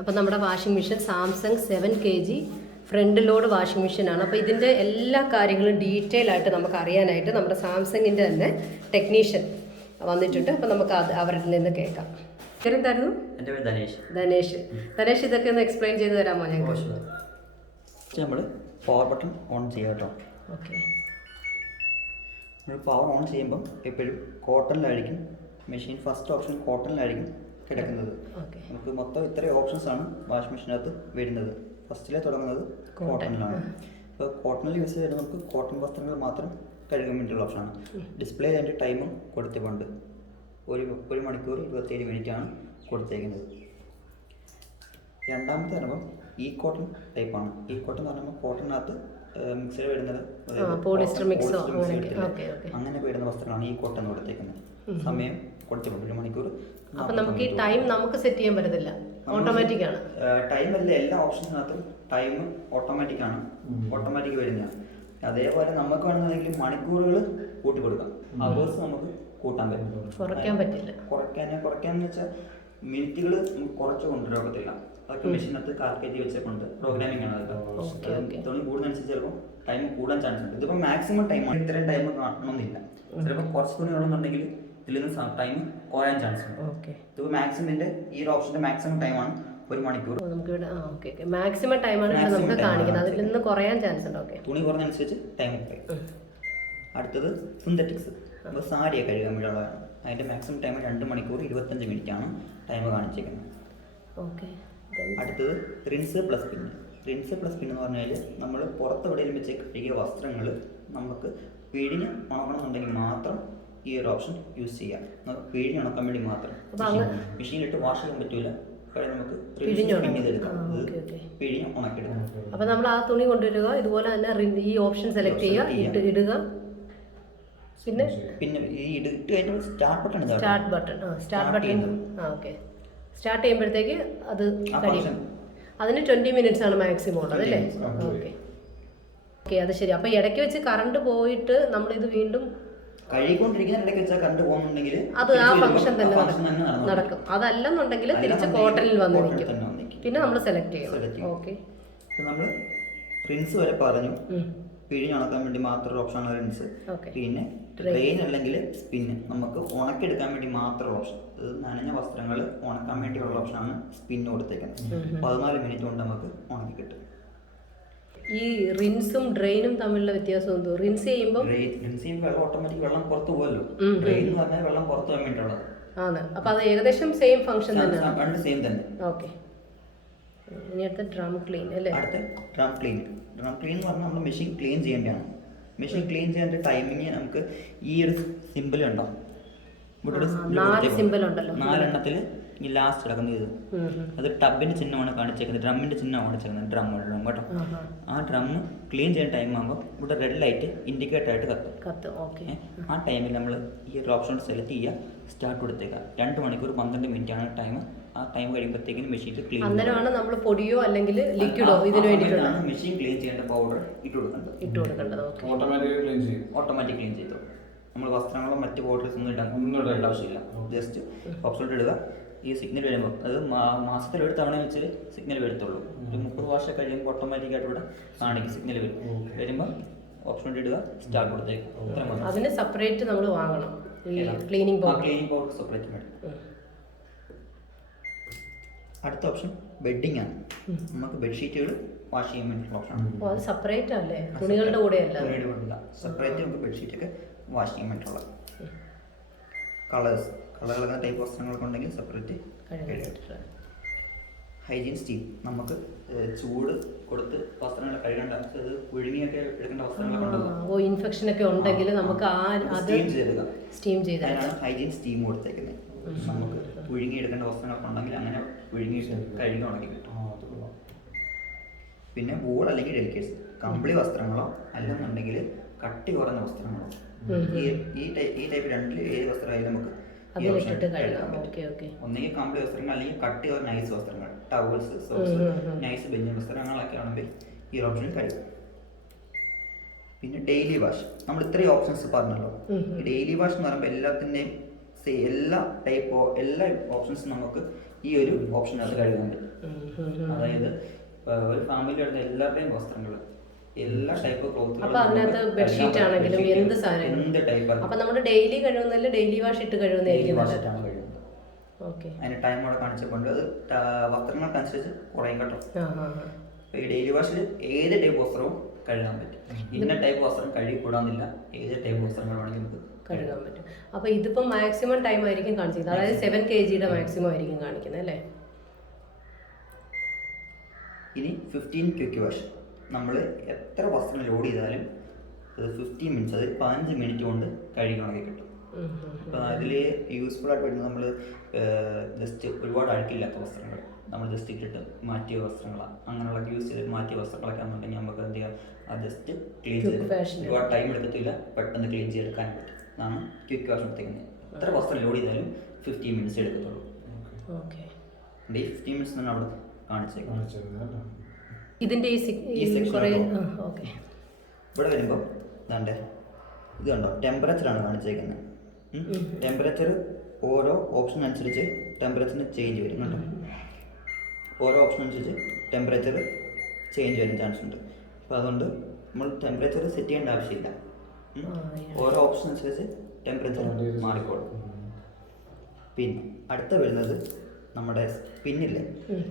അപ്പോൾ നമ്മുടെ washing machine Samsung 7 kg front load washing മെഷീനാണ്. അപ്പോൾ ഇതിൻ്റെ എല്ലാ കാര്യങ്ങളും ഡീറ്റെയിൽ ആയിട്ട് നമുക്ക് അറിയാനായിട്ട് നമ്മുടെ സാംസങ്ങിൻ്റെ തന്നെ ടെക്നീഷ്യൻ വന്നിട്ടുണ്ട്. അപ്പോൾ നമുക്ക് അവരുടെ നിന്ന് കേൾക്കാം. എന്തായിരുന്നു? എൻ്റെ പേര് ധനേഷ്. ധനേഷ് ഇതൊക്കെ ഒന്ന് എക്സ്പ്ലെയിൻ ചെയ്ത് തരാമോ ഞങ്ങൾക്ക്? നമ്മൾ പവർ ബട്ടൺ ഓൺ ചെയ്യാം കേട്ടോ. ഓക്കെ. നമ്മൾ പവർ ഓൺ ചെയ്യുമ്പം എപ്പോഴും കോട്ടണിലായിരിക്കും മെഷീൻ. ഫസ്റ്റ് ഓപ്ഷൻ കോട്ടണിലായിരിക്കും കിടക്കുന്നത്. നമുക്ക് മൊത്തം ഇത്രയും ഓപ്ഷൻസ് ആണ് വാഷിംഗ് മെഷീനകത്ത് വരുന്നത്. ഫസ്റ്റിലെ തുടങ്ങുന്നത് കോട്ടണിലാണ്. അപ്പോൾ കോട്ടണിൽ യൂസ് ചെയ്ത് നമുക്ക് കോട്ടൺ വസ്ത്രങ്ങൾ മാത്രം കഴുകാൻ വേണ്ടിയുള്ള ഓപ്ഷനാണ്. ഡിസ്പ്ലേ അതിൻ്റെ ടൈമും കൊടുത്തിട്ടുണ്ട്. 1 മണിക്കൂർ 27 മിനിറ്റാണ് കൊടുത്തേക്കുന്നത്. രണ്ടാമത്തെ പറയുമ്പോൾ ഈ കോട്ടൺ ടൈപ്പാണ്. ഈ കോട്ടൺ എന്ന് പറയുമ്പോൾ കോട്ടണിനകത്ത് മിക്സഡ് വരുന്നത് പോളിസ്റ്റർ മിക്സോ അങ്ങനെ വരുന്ന വസ്ത്രങ്ങളാണ് ഈ കോട്ടൺ കൊടുത്തേക്കുന്നത്. സമയം കൊടുത്തിട്ടുണ്ട് 1 മണിക്കൂർ. അപ്പോൾ നമുക്ക് ഈ ടൈം നമുക്ക് സെറ്റ് ചെയ്യാൻ പറ്റത്തില്ല, ഓട്ടോമാറ്റിക് ആണ്. ടൈം അല്ല, എല്ലാ ഓപ്ഷൻസിനകത്തും ടൈം ഓട്ടോമാറ്റിക് ആണ്, ഓട്ടോമാറ്റിക് വരുന്നതാണ്. അതേപോലെ നമുക്ക് വേണമെന്നുണ്ടെങ്കിൽ മണിക്കൂറുകൾ കൂട്ടി കൊടുക്കാം. അവേഴ്സ് നമുക്ക് കൂട്ടാൻ പറ്റും, കുറയ്ക്കാൻ പറ്റില്ല. കുറയ്ക്കാന്ന് വെച്ചാൽ മിനിറ്റുകൾ നമുക്ക് കുറച്ച് കൊണ്ടുവരത്തില്ല. അതൊക്കെ മെഷീനകത്ത് കാൽക്കുലേറ്റ് വെച്ചിട്ടുണ്ട്. പ്രോഗ്രാമിംഗ് ആണ് അതൊക്കെ. തുണി കൂടുന്നതനുസരിച്ച് ചിലപ്പോൾ ടൈം കൂടാൻ ചാൻസ് ഉണ്ട്. ഇതിപ്പോൾ മാക്സിമം ടൈമാണ്, ഇത്രയും ടൈം കാണണമെന്നില്ല. ചിലപ്പോൾ കുറച്ച് തുണി ഉള്ളതെന്നുണ്ടെങ്കിൽ ഇതിൽ നിന്ന് ടൈം കുറയാൻ ചാൻസ് ഉണ്ട്. ഇതിപ്പോൾ മാക്സിമിന്റെ ഈ ഒരു ഓപ്ഷന്റെ മാക്സിമം ടൈമാണ് 1 മണിക്കൂർ. മാക്സിമം ടൈമാണ് നമുക്ക് കാണിക്കുന്നത്, അതിൽ നിന്ന് കുറയാൻ ചാൻസ് ഉണ്ട്. തുണി കുറഞ്ഞനുസരിച്ച് ടൈം കുറയും. അടുത്തത് സിന്തറ്റിക്സ്. അപ്പോൾ സാരിയെ കഴുകാൻ വേണ്ടിയുള്ളതാണ്. അതിന്റെ മാക്സിമം ടൈം 2 മണിക്കൂർ 25 മിനിറ്റ് ആണ് ടൈം കാണിച്ചേക്കുന്നത്. അടുത്തത് റിൻസ് പ്ലസ് പിന്ന്. റിൻസ് പ്ലസ് പിന്ന് എന്ന് പറഞ്ഞാൽ നമ്മൾ പുറത്തെവിടെയും വെച്ച് കഴുകിയ വസ്ത്രങ്ങൾ നമുക്ക് പിഴിഞ്ഞ് ഉണക്കണമെന്നുണ്ടെങ്കിൽ മാത്രം ഈ ഒരു ഓപ്ഷൻ യൂസ് ചെയ്യാം. നമുക്ക് പിഴിഞ്ഞ് ഉണക്കാൻ വേണ്ടി മാത്രം. മെഷീനിലിട്ട് വാഷ് ചെയ്യാൻ പറ്റൂല, നമുക്ക് പിഴിഞ്ഞ് ഉണക്കിയെടുക്കാം. അപ്പോൾ നമ്മൾ ആ തുണി കൊണ്ടുവരിക, ഇതുപോലെ തന്നെ ഈ ഓപ്ഷൻ സെലക്ട് ചെയ്യുക, ഇടുക. പിന്നെ ഈ ഇട്ട് കഴിഞ്ഞാൽ സ്റ്റാർട്ട് ബട്ടൺ സ്റ്റാർട്ട് ചെയ്യുമ്പോഴത്തേക്ക് അത് കഴിയും. അതിന് 20 മിനിറ്റ്സ് ആണ് മാക്സിമം ഉള്ളത് അല്ലേ? ഓക്കെ, അത് ശരി. അപ്പോൾ ഇടയ്ക്ക് വെച്ച് കറണ്ട് പോയിട്ട് നമ്മളിത് വീണ്ടും കഴുകിക്കൊണ്ടിരിക്കുന്ന ഇടയ്ക്ക് വെച്ചാൽ കറണ്ട് പോകുന്നുണ്ടെങ്കിൽ അത് ആ ഫംഗ്ഷൻ തന്നെ നടക്കും. അതല്ലെന്നുണ്ടെങ്കിൽ തിരിച്ച് കോട്ടണിൽ വന്ന് നിൽക്കും. പിന്നെ നമ്മൾ സെലക്ട് ചെയ്യും. ഓക്കെ, നമ്മൾ റിൻസ് വരെ പറഞ്ഞു. പിഴിഞ്ഞുണക്കാൻ വേണ്ടി മാത്രം ഓപ്ഷനാണ് റിൻസ്. പിന്നെ ഡ്രെയിൻ അല്ലെങ്കിൽ സ്പിന്ന്, നമുക്ക് ഉണക്കിയെടുക്കാൻ വേണ്ടി മാത്രം ഓപ്ഷൻ. ഇത് നനഞ്ഞ വസ്ത്രങ്ങൾ ഉണക്കാൻ വേണ്ടിയുള്ള ഓപ്ഷനാണ് സ്പിന്ന് കൊടുത്തേക്കുന്നത്. 14 മിനിറ്റ് കൊണ്ട് നമുക്ക് ഉണക്കി കിട്ടും. ഈ റിൻസും ഡ്രെയിനും തമ്മിലുള്ള വ്യത്യാസം എന്തോ? റിൻസ് ചെയ്യുമ്പോൾ വെള്ളം ഓട്ടോമാറ്റിക് വെള്ളം പുറത്ത് പോകുമല്ലോ. ഡ്രെയിൻ എന്ന് പറഞ്ഞാൽ വെള്ളം പുറത്ത് പോകാൻ വേണ്ടിയുള്ളത് ആണ്. അപ്പോൾ അത് ഏകദേശം സെയിം ഫംഗ്ഷൻ തന്നെ, സെയിം തന്നെ. ഓക്കെ. ഇനി അടുത്ത ഡ്രം ക്ലീൻ അല്ലേ? അടുത്ത ഡ്രം ക്ലീൻ. ഡ്രം ക്ലീൻ എന്ന് പറഞ്ഞാൽ നമ്മൾ മെഷീൻ ക്ലീൻ ചെയ്യേണ്ടതാണ്. മെഷീൻ ക്ലീൻ ചെയ്യേണ്ട ടൈമിങ് നമുക്ക് ഈ ഒരു സിമ്പിൾ ഉണ്ടോ, 4 സിമ്പിൾ ഉണ്ടല്ലോ, 4 എണ്ണത്തിൽ ഈ ലാസ്റ്റ് കിടക്കുന്നത് ഇത്. അത് ടബിന്റെ ചിഹ്നമാണ് കാണിച്ചേക്കുന്നത്, ഡ്രമ്മിന്റെ ചിഹ്നമാണ് കാണിച്ചേക്കുന്നത്. ഡ്രം കേട്ടോ. ആ ഡ്രം ക്ലീൻ ചെയ്യുന്ന ടൈം ആകുമ്പോൾ ഇവിടെ റെഡ് ലൈറ്റ് ഇൻഡിക്കേറ്റർ ആയിട്ട് കത്തും. ആ ടൈമിൽ നമ്മൾ ഈ ഒരു ഓപ്ഷൻ സെലക്ട് ചെയ്യുക, സ്റ്റാർട്ട് കൊടുത്തേക്കുക. 2 മണിക്കൂർ 12 മിനിറ്റ് ആണ് ടൈം. ആ ടൈം കഴിയുമ്പോഴത്തേക്കും മെഷീനിൽ ക്ലീൻ അന്നേരമാണ് നമ്മൾ പൊടിയോ അല്ലെങ്കിൽ ലിക്വിഡോ ഇതിന് വേണ്ടിയിട്ടാണ് മെഷീൻ ക്ലീൻ ചെയ്യേണ്ട പൗഡർ ഇട്ട് കൊടുക്കേണ്ടത്. ഓട്ടോമാറ്റിക് ക്ലീൻ ചെയ്തോ. നമ്മൾ വസ്ത്രങ്ങളോ മറ്റ് പൗഡേഴ്സ് ഒന്നും ഇടേണ്ട ആവശ്യമില്ല. ജസ്റ്റ് ഓപ്ഷൻ ഇടുക. ഈ സിഗ്നൽ വരുമ്പോൾ അത് മാസത്തിൽ ഒരു തവണ വെച്ച് സിഗ്നൽ വരത്തുള്ളൂ. ഒരു 30 വർഷം കഴിയുമ്പോൾ ഓട്ടോമാറ്റിക്കായിട്ട് ഇവിടെ കാണിക്കും സിഗ്നൽ വരുമ്പോൾ ഓപ്ഷൻ ഇടുക, സ്റ്റാർട്ട് കൊടുത്തേക്കും. അതിന് സെപ്പറേറ്റ് നമ്മൾ വാങ്ങണം. ക്ലീനിങ് പൗഡർ സെപ്പറേറ്റ് വേണം. അടുത്ത ഓപ്ഷൻ ബെഡിങ് ആണ്. നമുക്ക് ബെഡ്ഷീറ്റുകൾ വാഷ് ചെയ്യാൻ വേണ്ടിയിട്ടുള്ള ഓപ്ഷൻ. അത് സെപ്പറേറ്റ് അല്ലേ, തുണികളുടെ കൂടെ അല്ല, സെപ്പറേറ്റ് നമുക്ക് ബെഡ്ഷീറ്റൊക്കെ വാഷ് ചെയ്യാൻ വേണ്ടിയിട്ടുള്ള. കളറുള്ള ടൈപ്പ് വസ്ത്രങ്ങളൊക്കെ ഉണ്ടെങ്കിൽ സെപ്പറേറ്റ്. ഹൈജീൻ സ്റ്റീം, നമുക്ക് ചൂട് കൊടുത്ത് വസ്ത്രങ്ങൾ കഴുകേണ്ട, അത് പുഴുങ്ങിയൊക്കെ എടുക്കേണ്ട വസ്ത്രങ്ങളൊക്കെ ഇൻഫെക്ഷൻ ഒക്കെ ഉണ്ടെങ്കിൽ നമുക്ക് സ്റ്റീം ചെയ്താണ് ഹൈജീൻ സ്റ്റീം കൊടുത്തേക്കുന്നത്. നമുക്ക് പുഴുങ്ങി എടുക്കേണ്ട വസ്ത്രങ്ങളൊക്കെ ഉണ്ടെങ്കിൽ അങ്ങനെ പുഴുങ്ങി കഴുകി ഉണക്കി കിട്ടും. പിന്നെ വൂൾ അല്ലെങ്കിൽ ഡെലിക്കേറ്റ്സ്, കമ്പിളി വസ്ത്രങ്ങളോ അല്ലെന്നുണ്ടെങ്കിൽ കട്ടി കുറഞ്ഞ വസ്ത്രങ്ങളോ, ഈ ടൈപ്പ് രണ്ടിൽ ഏത് വസ്ത്രമായാലും നമുക്ക് ഒന്നെങ്കിൽ കമ്പിളി വസ്ത്രങ്ങൾ അല്ലെങ്കിൽ കട്ടി കുറഞ്ഞ നൈസ് വസ്ത്രങ്ങൾ, ടവൽസ്, സോക്സ്, നൈസ് ബെഞ്ച് വസ്ത്രങ്ങളൊക്കെ ആണെങ്കിൽ ഈ ഓപ്ഷനിൽ കഴിയും. പിന്നെ ഡെയിലി വാഷ്, നമ്മൾ ഇത്രയും ഓപ്ഷൻസ് പറഞ്ഞല്ലോ. ഡെയിലി വാഷ് എന്ന് പറയുമ്പോൾ എല്ലാത്തിൻ്റെയും എല്ലാ ഓപ്ഷൻസും നമുക്ക് ഈ ഒരു ഓപ്ഷനകത്ത് കഴുകാൻ പറ്റും. അതായത് ഒരു ഫാമിലി എടുത്ത എല്ലാവരുടെയും വസ്ത്രങ്ങൾ, എല്ലാ ടൈപ്പ് ക്ലോത്തുകളും, അപ്പൊ അതിനകത്ത് ബെഡ്ഷീറ്റ് ആണെങ്കിലും എന്ത് സാധനം, എന്ത് ടൈപ്പ് അപ്പൊ നമ്മൾ ഡെയിലി കഴുകുന്നതിൽ ഡെയിലി വാഷ് ഇട്ട് കഴുകുന്നതായിരിക്കും നല്ലത്. വാഷിട്ടാണ് കഴിയുന്നത്. ഓക്കെ. അതിന് ടൈം അവിടെ കാണിച്ചപ്പോൾ അത് വസ്ത്രങ്ങൾക്കനുസരിച്ച് കുറയും കേട്ടോ. ഈ ഡെയിലി വാഷിൽ ഏത് ടൈപ്പ് വസ്ത്രവും കഴുകാൻ പറ്റും. ഇന്ന ടൈപ്പ് വസ്ത്രം കഴുകിക്കൂടാന്നില്ല, ഏത് ടൈപ്പ് വസ്ത്രങ്ങൾ വേണമെങ്കിൽ നമുക്ക് കഴുകാൻ പറ്റും. അപ്പൊ ഇതിപ്പം മാക്സിമം ടൈം ആയിരിക്കും കാണിച്ചത്, അതായത് 7 kg മാക്സിമം ആയിരിക്കും കാണിക്കുന്നത് അല്ലേ? ഇനി 15 ക്വിക്ക് വാഷ്. നമ്മൾ എത്ര വസ്ത്രം ലോഡ് ചെയ്താലും അത് 15 മിനിറ്റ്സ്, അത് 15 മിനിറ്റ് കൊണ്ട് കഴുകി ഉണക്കി കിട്ടും. അപ്പോൾ അതിൽ യൂസ്ഫുൾ ആയിട്ട് വരുന്നത് നമ്മൾ ജസ്റ്റ് ഒരുപാട് അഴുക്കില്ലാത്ത വസ്ത്രങ്ങൾ നമ്മൾ ജസ്റ്റ് ഇട്ടിട്ട് മാറ്റിയ വസ്ത്രങ്ങളാണ്, അങ്ങനെയുള്ള യൂസ് ചെയ്ത് മാറ്റിയ വസ്ത്രങ്ങളൊക്കെ ആണെന്നുണ്ടെങ്കിൽ നമുക്ക് എന്ത് ചെയ്യാം, അത് ജസ്റ്റ് ക്ലീൻ ചെയ്ത് ഒരുപാട് ടൈം എടുക്കത്തില്ല, പെട്ടെന്ന് ക്ലീൻ ചെയ്തെടുക്കാൻ പറ്റും. അതാണ് ക്വിക്ക് വാഷ് എടുത്തേക്കുന്നത്. എത്ര വസ്ത്രം ലോഡ് ചെയ്താലും 15 മിനിറ്റ്സ് എടുക്കത്തുള്ളൂ. ഈ 15 മിനിറ്റ്സ് തന്നെ അവിടെ കാണിച്ചേക്കുന്നത്. ഇതിന്റെ ഇവിടെ വരുമ്പോൾ ഇതാണ്ടേ, ഇത് കണ്ടോ, ടെമ്പറേച്ചറാണ് കാണിച്ചേക്കുന്നത്. ടെമ്പറേച്ചർ ഓരോ ഓപ്ഷൻ അനുസരിച്ച് ടെമ്പറേച്ചറിന് ചേഞ്ച് വരും കേട്ടോ. ഓരോ ഓപ്ഷൻ അനുസരിച്ച് ടെമ്പറേച്ചർ ചേഞ്ച് വരാൻ ചാൻസ് ഉണ്ട്. അപ്പോൾ അതുകൊണ്ട് നമ്മൾ ടെമ്പറേച്ചർ സെറ്റ് ചെയ്യേണ്ട ആവശ്യമില്ല. ഓരോ ഓപ്ഷൻ അനുസരിച്ച് ടെമ്പറേച്ചർ മാറിക്കോളും. പിന്നെ അടുത്ത വരുന്നത് നമ്മുടെ സ്പിന്നില്ലേ,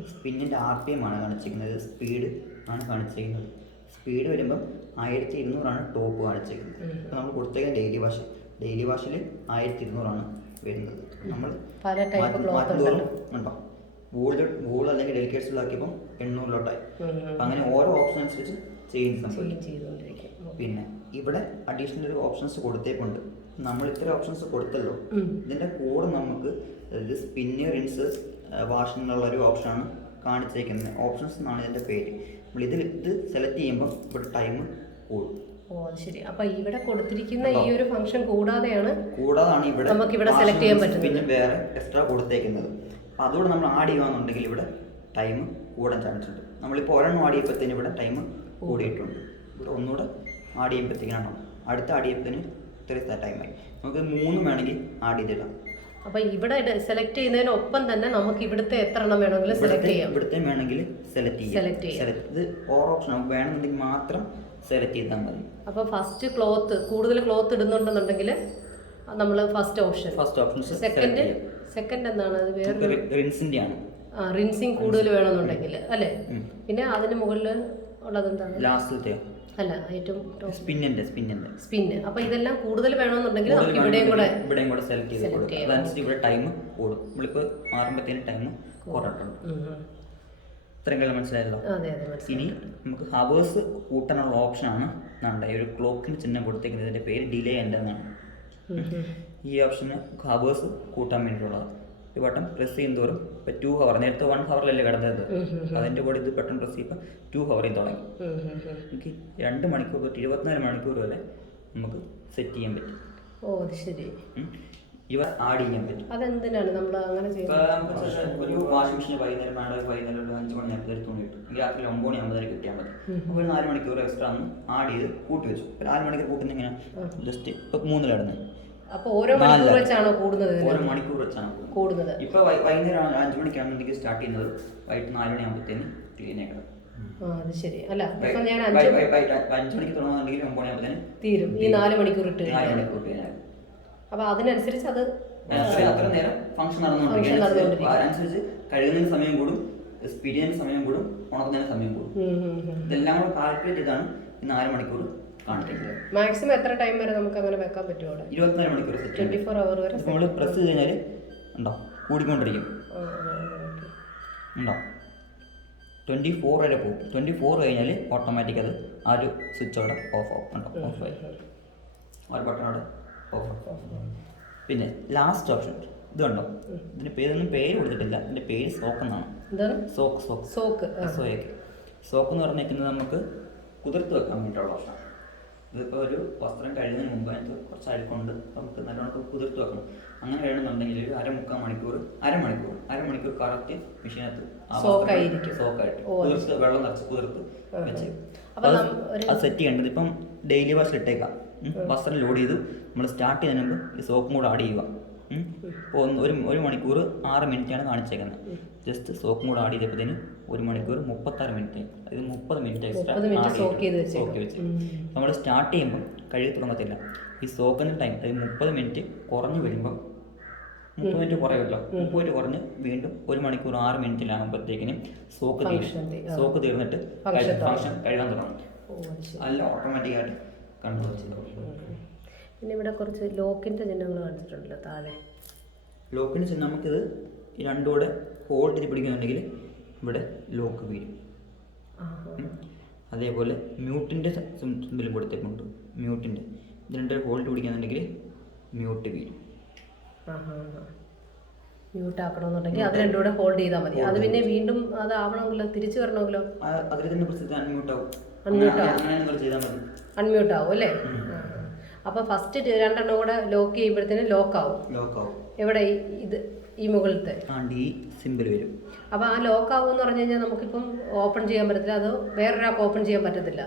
സ്പിന്നിൻ്റെ RPM ആണ് കാണിച്ചിരിക്കുന്നത്, സ്പീഡ് ആണ് കാണിച്ചിരിക്കുന്നത്. സ്പീഡ് വരുമ്പം 1200 ടോപ്പ് കാണിച്ചിരിക്കുന്നത്. അപ്പോൾ നമ്മൾ കൊടുത്തേക്കുന്ന ഡെയിലി വാഷിൽ 1200 വരുന്നത്. നമ്മൾ മാറ്റുന്തോറും ഉണ്ടോ, വൂൾ അല്ലെങ്കിൽ ഡെലിക്കേറ്റ്സിലാക്കിയപ്പോൾ 800 അപ്പം അങ്ങനെ ഓരോ ഓപ്ഷൻ അനുസരിച്ച് ചേഞ്ച് സംഭവിക്കും. പിന്നെ ഇവിടെ അഡീഷണൽ ഒരു ഓപ്ഷൻസ് കൊടുത്തേക്കുണ്ട്. നമ്മൾ ഇത്ര ഓപ്ഷൻസ് കൊടുത്തല്ലോ, ഇതിൻ്റെ കൂടെ നമുക്ക് സ്പിന്ന്, റിൻസ്, വാഷിനുള്ള ഒരു ഓപ്ഷനാണ് കാണിച്ചേക്കുന്നത്. ഓപ്ഷൻസ് എന്നാണ് ഇതിൻ്റെ പേര്. നമ്മൾ ഇത് സെലക്ട് ചെയ്യുമ്പോൾ ഇവിടെ ടൈം കൂടും. ശരി. അപ്പൊ ഇവിടെ കൊടുത്തിരിക്കുന്ന ഈ ഒരു ഫംഗ്ഷൻ കൂടാതാണ് ഇവിടെ നമുക്ക് ഇവിടെ സെലക്ട് ചെയ്യാൻ പറ്റുന്നത്. പിന്നെ വേറെ എക്സ്ട്രാ കൊടുത്തേക്കുന്നത്. അപ്പം അതുകൂടെ നമ്മൾ ആഡ് ചെയ്യുകയാണെന്നുണ്ടെങ്കിൽ ഇവിടെ ടൈം കൂടാൻ ചാൻസ് ഉണ്ട്. നമ്മളിപ്പോൾ ഒരെണ്ണം ആഡ് ചെയ്യുമ്പോഴത്തേന് ഇവിടെ ടൈം കൂടിയിട്ടുണ്ട്. ഇവിടെ ഒന്നുകൂടെ ആഡ് ചെയ്യുമ്പോഴത്തേക്കാണോ അടുത്ത ആഡ് ചെയ്യുമ്പോഴത്തേന് ഇത്ര ടൈമായി. നമുക്ക് 3 വേണമെങ്കിൽ ആഡ് ചെയ്തിടാം. അപ്പൊ ഇവിടെ സെലക്ട് ചെയ്യുന്നതിനൊപ്പം തന്നെ നമുക്ക് ഇവിടുത്തെ എത്ര എണ്ണം വേണമെങ്കിലും സെലക്ട് ചെയ്യാം. ഇവിടുത്തെ വേണമെങ്കിൽ സെലക്ട് ചെയ്യാം. ഇത് ഓരോ ഓപ്ഷൻ നമുക്ക് വേണമെന്നുണ്ടെങ്കിൽ മാത്രം സെലക്ട് ചെയ്താൽ മതി. അപ്പോൾ ഫസ്റ്റ് കൂടുതൽ ക്ലോത്ത് ഇടുന്നുണ്ടെന്നുണ്ടെങ്കിൽ നമ്മൾ ഫസ്റ്റ് ഓപ്ഷൻ. സെക്കൻഡ് എന്താണ് അത്? വേറെ റിൻസിന്റെ ആണ്. റിൻസിങ് കൂടുതൽ വേണമെന്നുണ്ടെങ്കിൽ അല്ലേ? പിന്നെ അതിന് മുകളിൽ ഉള്ളത് എന്താണ്? ലാസ്റ്റത്തെ അല്ല, ഏറ്റവും സ്പിന്ന്. അപ്പോൾ ഇതെല്ലാം കൂടുതൽ വേണമെന്നുണ്ടെങ്കിൽ നമുക്ക് ഇവിടെയും കൂടെ സെലക്ട് ചെയ്ത് കൊടുക്കാം. അതനുസരിച്ച് ഇവിടെ ടൈം കൂടും. നമ്മളിപ്പോൾ മാറുമ്പോഴത്തേന് ടൈം കുറഞ്ഞിട്ടുണ്ട്. ഇത്രയും കാലം മനസ്സിലായല്ലോ. ഇനി നമുക്ക് ഹവേഴ്സ് കൂട്ടാനുള്ള ഓപ്ഷനാണ് ഒരു ക്ലോക്കിന് ചിഹ്നം കൊടുത്തേക്കുന്നത്. ഇതിൻ്റെ പേര് ഡിലേ എൻഡ് എന്നാണ്. ഈ ഓപ്ഷന് ഹവേഴ്സ് കൂട്ടാൻ വേണ്ടിയിട്ടുള്ളത്. ഈ ബട്ടൺ പ്രസ് ചെയ്യുന്നതോറും ഇപ്പോൾ 2 hour, നേരത്തെ 1 hourലല്ലേ കിടന്നത്, അതിൻ്റെ കൂടെ ഇത് ബട്ടൺ പ്രസ് ചെയ്യുമ്പോൾ 2 hour തുടങ്ങി. നമുക്ക് 2 മണിക്കൂർ തൊട്ട് 24 മണിക്കൂർ വരെ നമുക്ക് സെറ്റ് ചെയ്യാൻ പറ്റും. ശരി. ഇവ ആഡ് ചെയ്യാൻ പറ്റും. അതെന്തിനാണ് നമ്മൾ അങ്ങനെ ചെയ്യുന്നത്? ഒരു വാഷിംഗ് മെഷീൻ വൈകുന്നേരം ഒരു 5 മണിയാകുമ്പോൾ തുണി കിട്ടും, അല്ലെങ്കിൽ രാത്രി 9 മണിയാകുമ്പോൾ കിട്ടിയാൽ മതി. അപ്പോൾ ഒരു 4 മണിക്കൂർ എക്സ്ട്രാ ഒന്ന് ആഡ് ചെയ്ത് കൂട്ടി വെച്ചു. 4 മണിക്കൂർ കൂട്ടുന്ന ഇങ്ങനെ ജസ്റ്റ് ഇപ്പോൾ 3 കിടന്നത്. അപ്പോൾ ഓരോ മണിക്കൂർ വെച്ചാണോ കൂടുന്നത്? ഓരോ മണിക്കൂർ വെച്ചാണ് കൂടുന്നത്. ഇപ്പോൾ വൈകുന്നേരം 5 മണിക്കാണെന്നുണ്ടെങ്കിൽ സ്റ്റാർട്ട് ചെയ്യുന്നത് വൈകിട്ട് 4 മണിയാകുമ്പോഴത്തേന് ക്ലീൻ ആക്കണം. അത് ശരി. അല്ല, ഇപ്പം ഞാൻ 5 മണിക്ക് തുടങ്ങുന്നുണ്ടെങ്കിൽ 9 മണിയാകുമ്പോഴത്തേന് തീരും. ഈ 4 മണിക്കൂർ ഇട്ട് 4 മണിക്കൂർ ക്ലീൻ ആകും. അപ്പോൾ അതിനനുസരിച്ച് അത് അത്ര നേരം ഫംഗ്ഷൻ നടന്നുകൊണ്ടിരിക്കും. അതിനനുസരിച്ച് കഴുകുന്നതിന് സമയം കൂടും, സ്പീഡിന് സമയം കൂടും, ഉണക്കുന്നതിന് സമയം കൂടും. ഇതെല്ലാം കൂടെ കാൽക്കുലേറ്റ് ചെയ്താണ് ഈ 4 മണിക്കൂർ കാണിക്കുന്നത്. മാക്സിമം എത്ര ടൈം വരെ നമുക്ക് അങ്ങനെ വെക്കാൻ പറ്റുമോ? 24 മണിക്കൂർ 24 hour വരെ. നമ്മൾ പ്രസ് ചെയ്ത് കഴിഞ്ഞാൽ ഉണ്ടോ കൂടിക്കൊണ്ടിരിക്കും. ഉണ്ടോ 24 വരെ പോകും. 24 കഴിഞ്ഞാൽ ഓട്ടോമാറ്റിക് അത് ആ ഒരു സ്വിച്ച് അവിടെ ഓഫ് ആവും. ഉണ്ടോ ഓഫ് ആയി, ആ ഒരു ബട്ടൺ അവിടെ ഓഫ് ആവും. പിന്നെ ലാസ്റ്റ് ഓപ്ഷൻ ഇത് കണ്ടോ, ഇതിന് പേര് കൊടുത്തിട്ടില്ല. ഇതിൻ്റെ പേര് സോക്ക് എന്നാണ്. സോക്ക് എന്ന് പറഞ്ഞിരിക്കുന്നത് നമുക്ക് കുതിർത്ത് വെക്കാൻ വേണ്ടിയിട്ടുള്ള ഓപ്ഷനാണ്. ഇതിപ്പോൾ ഒരു വസ്ത്രം കഴിയുന്നതിന് മുമ്പ് അതിന് കുറച്ച് അഴുക്കുണ്ട്, നമുക്ക് നല്ലോണം കുതിർത്ത് വെക്കണം. അങ്ങനെ കഴിയണമെന്നുണ്ടെങ്കിൽ ഒരു അരമണിക്കൂർ കറക്റ്റ് മെഷീനകത്ത് സോക്കായിട്ട് കുതിർത്ത് വെള്ളം നിറച്ച് കുതിർത്ത് വെച്ച് അത് സെറ്റ് ചെയ്യേണ്ടത്. ഇപ്പം ഡെയിലി വാഷ് ഇട്ടേക്കാം. വസ്ത്രം ലോഡ് ചെയ്തു നമ്മൾ സ്റ്റാർട്ട് ചെയ്യുന്നതിന് മുമ്പ് ഈ സോപ്പും കൂടെ ആഡ് ചെയ്യുക. ഇപ്പോൾ 1 മണിക്കൂർ 6 മിനിറ്റാണ് കാണിച്ചേക്കുന്നത്. ജസ്റ്റ് സോപ്പും കൂടെ ആഡ് ചെയ്തപ്പോഴത്തേന് 1 മണിക്കൂർ 36 മിനിറ്റ്, അതായത് 30 മിനിറ്റ് എക്സ്ട്രാ 30 മിനിറ്റ് സോക്ക് വെച്ച് നമ്മൾ സ്റ്റാർട്ട് ചെയ്യുമ്പോൾ കഴുകി തുടങ്ങത്തില്ല. ഈ സോക്കിൻ്റെ ടൈം അതായത് 30 മിനിറ്റ് കുറഞ്ഞു വരുമ്പോൾ 30 മിനിറ്റ് കുറയുമല്ലോ, 30 മിനിറ്റ് കുറഞ്ഞ് വീണ്ടും 1 മണിക്കൂർ 6 മിനിറ്റിലാകുമ്പോഴത്തേക്കിനും സോക്ക് തീർന്നിട്ട് ഫംഗ്ഷൻ കഴുകാൻ തുടങ്ങും. അല്ല ഓട്ടോമാറ്റിക്കായിട്ട് കൺട്രോൾ ചെയ്തു. പിന്നെ ഇവിടെ കുറച്ച് ലോക്കിൻ്റെ ചിഹ്നങ്ങൾ കാണിച്ചിട്ടുണ്ടല്ലോ താഴെ. ലോക്കിന് ചിഹ്നം നമുക്കിത് ഈ രണ്ടും കൂടെ ഹോൾഡ് ചെയ്ത് പിടിക്കുന്നുണ്ടെങ്കിൽ ഇവിടെ ലോക്ക് വീഴും. അതേപോലെ മ്യൂട്ടിൻ്റെ സിമ്പിളും കൊടുത്തേക്കുണ്ട്. മ്യൂട്ടിൻ്റെ ഇത് രണ്ടും ഹോൾഡ് പിടിക്കുന്നുണ്ടെങ്കിൽ മ്യൂട്ട് വീഴും. മ്യൂട്ട് ആക്കണമെന്നുണ്ടെങ്കിൽ അത് രണ്ടും കൂടെ ഹോൾഡ് ചെയ്താൽ മതി. അത് പിന്നെ വീണ്ടും അത് ആവണമെങ്കിലോ തിരിച്ചു വരണമെങ്കിലോ അതിൽ തന്നെ പ്രസിദ്ധ അൺമ്യൂട്ട് ആവും. അൺമ്യൂട്ട് ആവും അല്ലേ? അപ്പോൾ ഫസ്റ്റ് 2 എണ്ണം കൂടെ ലോക്ക് ചെയ്യുമ്പോഴത്തേന് ലോക്ക് ആവും. എവിടെ ഇത് ഈ മുകളിലത്തെ സിമ്പിൾ വരും. അപ്പോൾ ആ ലോക്ക് ആവും എന്ന് പറഞ്ഞു കഴിഞ്ഞാൽ നമുക്കിപ്പം ഓപ്പൺ ചെയ്യാൻ പറ്റത്തില്ല, അത് വേറൊരാൾക്ക് ഓപ്പൺ ചെയ്യാൻ പറ്റത്തില്ല.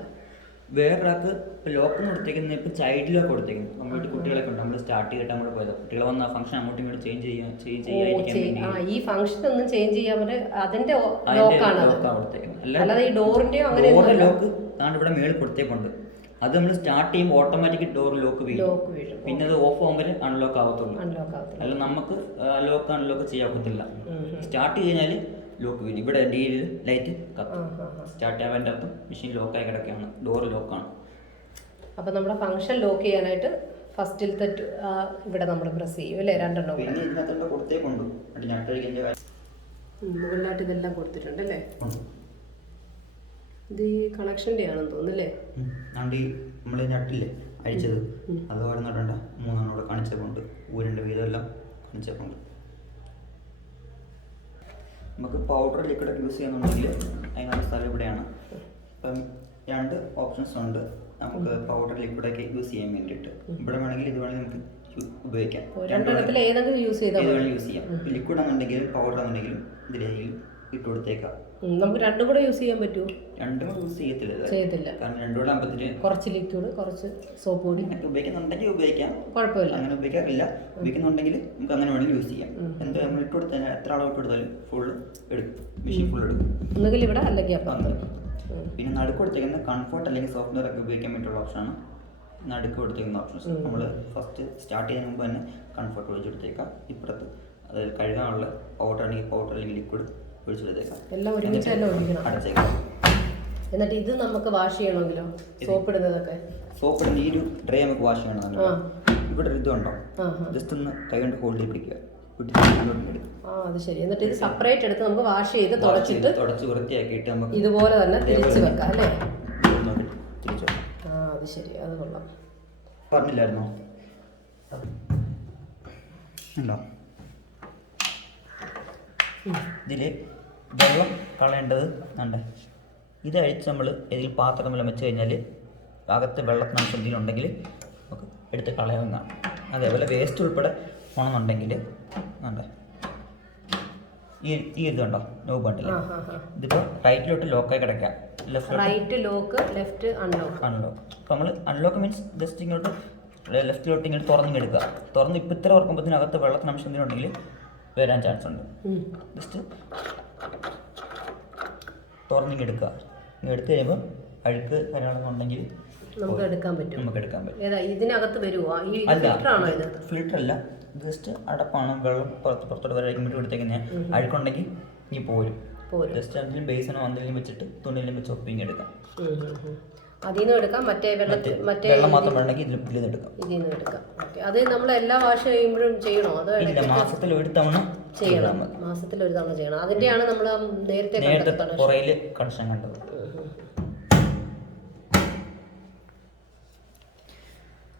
വേറൊരാൾക്ക് ലോക്ക് കൊടുത്തേക്കുന്നത് ഇപ്പം ചൈൽഡ് ലോക്ക് കൊടുത്തേക്കുന്നത്. നമ്മുടെ കുട്ടികളൊക്കെ ഉണ്ട്, നമ്മൾ സ്റ്റാർട്ട് ചെയ്തിട്ട് അങ്ങോട്ട് പോയത് കുട്ടികൾ വന്ന ഫംഗ്ഷൻ അങ്ങോട്ടും ഇങ്ങോട്ട് ചേഞ്ച് ചെയ്യാൻ ഈ ഫംഗ്ഷൻ ഒന്നും ചേഞ്ച് ചെയ്യാൻ പറ്റും. അതിന്റെ ലോക്കാണ് കൊടുത്തേക്കുന്നത്. അല്ലാതെ ഈ ഡോറിന്റെയോ അങ്ങനെ ലോക്ക് ഇവിടെ മേളിൽ കൊടുത്തേക്കുണ്ട്. അത് നമ്മൾ സ്റ്റാർട്ട് ചെയ്യുമ്പോൾ ഓട്ടോമാറ്റിക് ഡോർ ലോക്ക് വീഴും. പിന്നെ അത് ഓഫ് ആകുമ്പോൾ അൺലോക്ക് ആവത്തുള്ളൂ. അല്ല നമുക്ക് ലോക്ക് അൺലോക്ക് ചെയ്യാൻ സ്റ്റാർട്ട് കഴിഞ്ഞാൽ ലോക്ക് വീഴും. ഇവിടെ ലൈറ്റ് കത്തും. സ്റ്റാർട്ട് ആവാൻ്റെ അർത്ഥം മെഷീൻ ലോക്കായി കിടക്കുകയാണ്, ഡോർ ലോക്കാണ്. അപ്പം നമ്മുടെ ഫംഗ്ഷൻ ലോക്ക് ചെയ്യാനായിട്ട് ഫസ്റ്റിലത്തെ ഇവിടെ നമ്മൾ പ്രസ് ചെയ്യും അല്ലേ? 2 എണ്ണം കൊടുത്തേക്കുണ്ട്. മുകളിലായിട്ട് ഇതെല്ലാം കൊടുത്തിട്ടുണ്ട് അല്ലേ? ഇത് ഈ കണക്ഷൻ്റെ ആണെന്ന് തോന്നുന്നല്ലേ? നമ്മൾ നട്ടില്ലേ അഴിച്ചത് അത് അവിടെ നടണ്ട 3 എണ്ണം ഇവിടെ കാണിച്ചേക്കുണ്ട്. ഊരിൻ്റെ വീതം എല്ലാം കാണിച്ചേക്കുണ്ട്. നമുക്ക് പൗഡർ ലിക്വിഡൊക്കെ യൂസ് ചെയ്യുന്നുണ്ടെങ്കിൽ അതിനുള്ള സ്ഥലം ഇവിടെയാണ്. ഇപ്പം 2 ഓപ്ഷൻസ് ഉണ്ട് നമുക്ക് പൗഡർ ലിക്വിഡൊക്കെ യൂസ് ചെയ്യാൻ വേണ്ടിയിട്ട്. ഇവിടെ വേണമെങ്കിൽ ഇത് വേണമെങ്കിൽ നമുക്ക് ഉപയോഗിക്കാം. യൂസ് ചെയ്യാം. ലിക്വിഡ് ആണെന്നുണ്ടെങ്കിലും പൗഡർ ആണെന്നുണ്ടെങ്കിലും ഇതിലേക്കും ഇട്ട് കൊടുത്തേക്കാം. നമുക്ക് 2 കൂടെ യൂസ് ചെയ്യാൻ പറ്റുമോ? 2 യൂസ് ചെയ്യത്തില്ല. കാരണം 2 കൂടെ ആകുമ്പോഴത്തേന് കുറച്ച് ലിക്വിഡ് കുറച്ച് സോപ്പ് പൊടി ഉപയോഗിക്കുന്നുണ്ടെങ്കിൽ ഉപയോഗിക്കാം, കുഴപ്പമില്ല. അങ്ങനെ ഉപയോഗിക്കാറില്ല. ഉപയോഗിക്കുന്നുണ്ടെങ്കിൽ നമുക്ക് അങ്ങനെ വേണമെങ്കിൽ യൂസ് ചെയ്യാം. എന്താ നമ്മൾ ഇട്ട് കൊടുത്താൽ എത്ര അളവ് ഇട്ട് കൊടുത്താലും ഫുള്ള് എടുക്കും, മെഷീൻ ഫുൾ എടുക്കും. ഒന്നുകിൽ ഇവിടെ അല്ലെങ്കിൽ അപ്പം. പിന്നെ നടുക്ക് കൊടുത്തേക്കുന്ന കംഫർട്ട് അല്ലെങ്കിൽ സോഫ്റ്റ്വെയർ ഒക്കെ ഉപയോഗിക്കാൻ വേണ്ടിയുള്ള ഓപ്ഷനാണ് നടുക്ക് കൊടുത്തേക്കുന്ന ഓപ്ഷൻസ്. നമ്മൾ ഫസ്റ്റ് സ്റ്റാർട്ട് ചെയ്യുന്നതിന് മുമ്പ് തന്നെ കംഫർട്ട് ഒഴിച്ചെടുത്തേക്കാം. ഇപ്പുറത്ത് അതായത് കഴുകാനുള്ള പൗഡർ ആണെങ്കിൽ പൗഡർ അല്ലെങ്കിൽ ലിക്വിഡ് ഒഴിച്ചെടുത്തേക്കാം. എല്ലാം ഒരുമിച്ച് തന്നെ ഒഴിക്കണം. അടച്ചേക്കാം. എന്നിട്ട് ഇത് നമുക്ക് വാഷ് ചെയ്യണമെങ്കിലോ? സോപ്പ് ഇടുന്നതൊക്കെ ഈ ഒരു ട്രേ നമുക്ക് വാഷ് ചെയ്യണം. ഇവിടെ ഒരു ഇതുണ്ടോ, ജസ്റ്റ് ഒന്ന് കൈ കൊണ്ട് ഹോൾഡ് ചെയ്ത് പിടിക്കുക. അത് ശരി. എന്നിട്ട് ഇത് സെപ്പറേറ്റ് എടുത്ത് നമുക്ക് വാഷ് ചെയ്ത് തുടച്ച് വൃത്തിയാക്കിയിട്ട് നമുക്ക് ഇതുപോലെ തന്നെ തിരിച്ച് വെക്കാം അല്ലേ? അത് ശരി, അത് കൊള്ളാം. പറഞ്ഞില്ലായിരുന്നോ? ഉണ്ടോ ഇതിൽ വെള്ളം കളയേണ്ടത് ഉണ്ട്. ഇത് അഴിച്ച് നമ്മൾ ഏതെങ്കിലും പാത്രം എല്ലാം വെച്ച് കഴിഞ്ഞാൽ അകത്ത് വെള്ളത്തിന് ശ്രദ്ധയിലുണ്ടെങ്കിൽ നമുക്ക് എടുത്ത് കളയാവുന്നതാണ്. അതേപോലെ വേസ്റ്റ് ഉൾപ്പെടെ പോകണമെന്നുണ്ടെങ്കിൽ ഉണ്ട് ഈ ഇതുണ്ടോ നോബ് ഉണ്ടല്ലോ, ഇതിപ്പോൾ റൈറ്റിലോട്ട് ലോക്കായി കിടക്കാം. Right lock, left unlock. അപ്പോൾ നമ്മൾ അൺലോക്ക് മീൻസ് ജസ്റ്റ് ഇങ്ങോട്ട് ലെഫ്റ്റിലോട്ട് ഇങ്ങോട്ട് തുറന്നിങ്ങെടുക്കുക. തുറന്ന് ഇപ്പം ഇത്ര ഓർക്കുമ്പോഴത്തേനകത്ത് വെള്ളത്തിന് അംശം എന്തെങ്കിലും ഉണ്ടെങ്കിൽ വരാൻ ചാൻസ് ഉണ്ട്. ജസ്റ്റ് തുറന്നിങ്ങെടുക്കുക. ഇങ്ങനെ എടുത്ത് കഴിയുമ്പോൾ അഴുക്ക് വരാണെന്നുണ്ടെങ്കിൽ നമുക്ക് എടുക്കാൻ പറ്റും. ഇതിനകത്ത് വരുമോ? ഫിൽറ്റർ അല്ല, ജസ്റ്റ് അടപ്പാണ്. വെള്ളം പുറത്തോട്ട് വരാൻ വേണ്ടി കൊടുത്തേക്കുന്നത്. അഴുക്കുണ്ടെങ്കിൽ ഇനി പോരും. ജസ്റ്റ് അതിലും ബേസിനോ എന്തെങ്കിലും വെച്ചിട്ട് തുണിയിലും വെച്ച് ഒപ്പിങ് എടുക്കാം. അതിൽ നിന്ന് എടുക്കാം. മറ്റേ വെള്ളം മാത്രം വേണമെങ്കിൽ ഇതിൽ നിന്ന് എടുക്കാം. അത് നമ്മൾ എല്ലാ വാഷ് ചെയ്യുമ്പോഴും ചെയ്യണോ? അത് മാസത്തിൽ ഒരു തവണ ചെയ്യണം. മാസത്തിൽ ഒരു തവണ ചെയ്യണം. അതിന്റെയാണ് നമ്മൾ നേരത്തെ പുറയില് കണക്ഷൻ കണ്ടത്.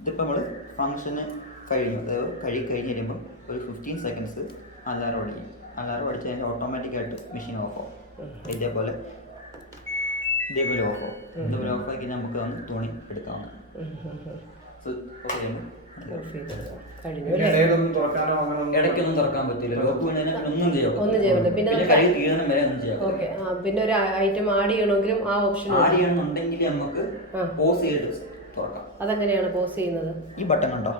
ഇതിപ്പോൾ നമ്മൾ ഫംഗ്ഷന് കഴിഞ്ഞു, അതായത് കഴിഞ്ഞ് കഴിയുമ്പോൾ ഒരു 15 സെക്കൻഡ്സ് അലാറം അടിക്കും. അലാറം അടിച്ച് കഴിഞ്ഞാൽ ഓട്ടോമാറ്റിക്കായിട്ട് മെഷീൻ ഓഫ് ആവും. ഇതേപോലെ ഓഫ് ആവും. ഇതേപോലെ ഓഫ് ആക്കി നമുക്ക് വന്ന് തുണി എടുക്കാവുന്ന. ഇടയ്ക്കൊന്നും തുറക്കാൻ പറ്റില്ല. ലോക്ക് ഒന്നും ചെയ്യാം. പിന്നെ കൈ തീർന്ന വരെ ഒന്നും ചെയ്യാം. പിന്നെ ഒരു ഐറ്റം ആഡ് ചെയ്യണമെങ്കിലും ആ ഓപ്ഷൻ ആഡ് ചെയ്യണമെന്നുണ്ടെങ്കിൽ നമുക്ക് പോസ് ചെയ്ത് തുറക്കാം. അതെങ്ങനെയാണ് പോസ് ചെയ്യുന്നത്? ഈ ബട്ടൺ ഉണ്ടോ?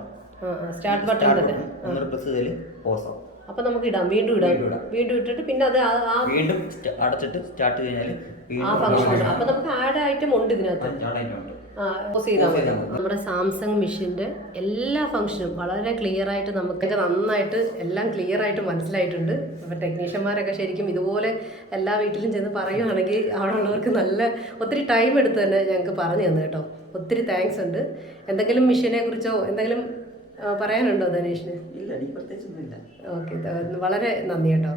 സ്റ്റാർട്ട് ബട്ടൺ തന്നെ പ്രസ് ചെയ്താൽ പോസ് ആവും. അപ്പം നമുക്ക് ഇടാം, വീണ്ടും വീണ്ടും ഇട്ടിട്ട് പിന്നെ അത് വീണ്ടും അടച്ചിട്ട് സ്റ്റാർട്ട് കഴിഞ്ഞാൽ ആ ഫംഗ്ഷൻ. അപ്പം നമുക്ക് ആഡ് ഐറ്റം ഉണ്ട് ഇതിനകത്ത്. പോസ് ചെയ്താൽ മതി. നമ്മുടെ സാംസങ് മെഷീൻ്റെ എല്ലാ ഫംഗ്ഷനും വളരെ ക്ലിയർ ആയിട്ട് നമുക്കൊക്കെ നന്നായിട്ട് എല്ലാം ക്ലിയർ ആയിട്ട് മനസ്സിലായിട്ടുണ്ട്. അപ്പോൾ ടെക്നീഷ്യന്മാരൊക്കെ ശരിക്കും ഇതുപോലെ എല്ലാ വീട്ടിലും ചെന്ന് പറയുവാണെങ്കിൽ അവിടെ ഉള്ളവർക്ക് ഒത്തിരി ടൈം എടുത്ത് തന്നെ ഞങ്ങൾക്ക് പറഞ്ഞു തന്നു കേട്ടോ. ഒത്തിരി താങ്ക്സ് ഉണ്ട്. എന്തെങ്കിലും മെഷീനെ കുറിച്ചോ എന്തെങ്കിലും പറയാനുണ്ടോ ധനേഷിന്? ഇല്ല, പ്രത്യേകിച്ചൊന്നുമില്ല. ഓക്കെ, വളരെ നന്ദി കേട്ടോ.